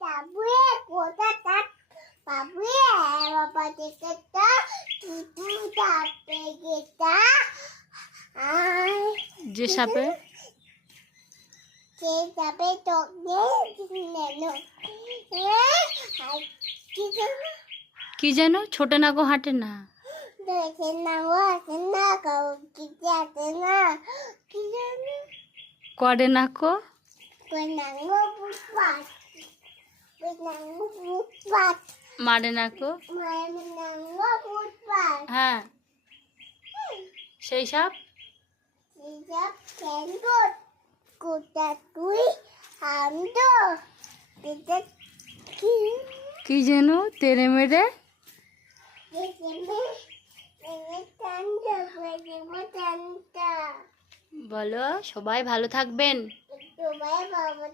বাবুয়ে কোথা তার বাবুয়ে বাবা দেখটা টুটু তাতে গেটা যে সাপে যে যাবে তো নেনো কি যেন ছোট না গো হাঁটে না দেখে না আছে না কাউ কি আছে না কি জানি করে না কো benango buat benango buat মারে না কো benango buat হ্যাঁ সেই সাপ sejak sendut kuda tui hamdo kita কি যেন তেরে মেরে ini ini tanda bagi tanda বলো সবাই ভালো থাকবেন itu baik bawa